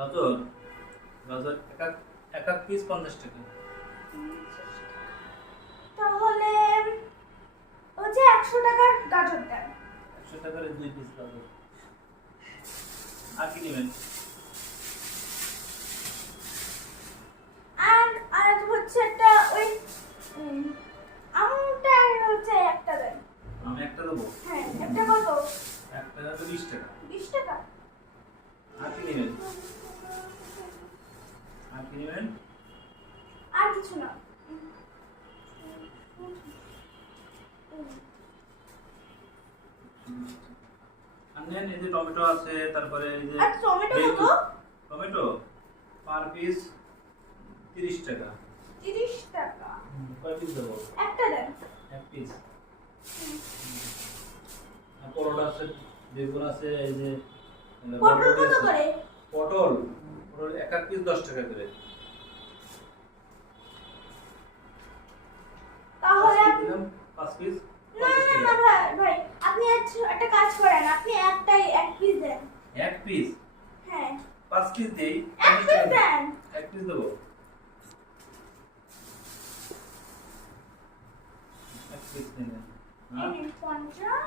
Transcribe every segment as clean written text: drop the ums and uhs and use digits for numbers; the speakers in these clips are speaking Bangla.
গাজর গাজর এক এক পিস 50 টাকা। তাহলে ও যে 100 টাকার গাজর দেন। 100 টাকার 2 পিস গাজর। আর কি নেবেন? আর হচ্ছে একটা ওই আমটা হচ্ছে একটা দেন। আমি একটা দেবো। হ্যাঁ, একটা কত? একটা তো 20 টাকা। 20 টাকা। আর কি নেবেন? আর কি নেবেন? আর কিছু না। আর নেন, এই যে টমেটো আছে, তারপরে এই যে আর টমেটো কত? টমেটো পার পিস 30 টাকা। 30 টাকা। কয় পিস দেবো? একটা দেন। এক পিস। আর পটল আছে, বেগুন আছে, এই যে পটল কত করে? পটল পটল এক এক পিস 10 টাকা করে। তাহলে 5 পিস না না না ভাই ভাই আপনি একটা কাজ করেন, আপনি এক পিস দেন। এক পিস? হ্যাঁ, 5 পিস দেই। এক পিস দেন। এক পিস দেবো। এক পিস নেবেন। এই নিন 50।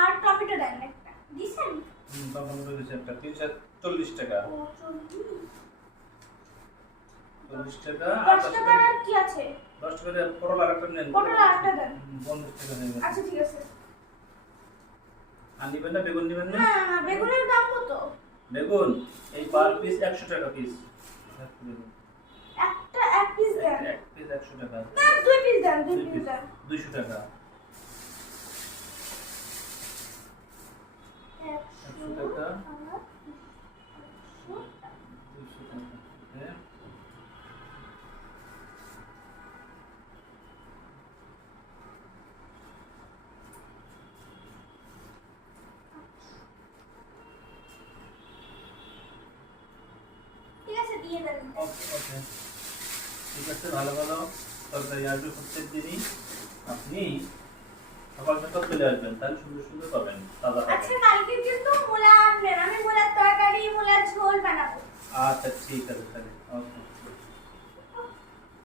আর টমেটো দেন একটা। দিছেন? টমেটো দিয়েছে একটা পিস 40 টাকা। 40 টাকা। 10 টাকার আর কি আছে? 10 টাকা পটল আরেকটা নেন। পটল আরেকটা দেন। 50 টাকা নেবেন। আচ্ছা ঠিক আছে। আর নিবেন না, বেগুন নিবেন না? না না, বেগুনের দাম কত? বেগুন এই পার পিস 100 টাকা পিস। এক পিস দেন। এক পিস 100 টাকা। না, দুই পিস দেন, দুই পিস দেন। 200 টাকা। 100 টাকা। আর 200 টাকা। হ্যাঁ। ঠিক আছে, দিয়ে দেন। ওকে ওকে, ঠিক আছে। ভালো ভালো তরকারি আসবে প্রত্যেক দিনই। আপনি সকাল সকাল চলে আসবেন, তাহলে সুন্দর সুন্দর পাবেন, তাজা আচ্ছা, পাবেন। কালকে কিন্তু মূলা আনবেন, আমি মূলার তরকারি মূলার ঝোল বানাবো। আচ্ছা ঠিক আছে তাহলে। ওকে।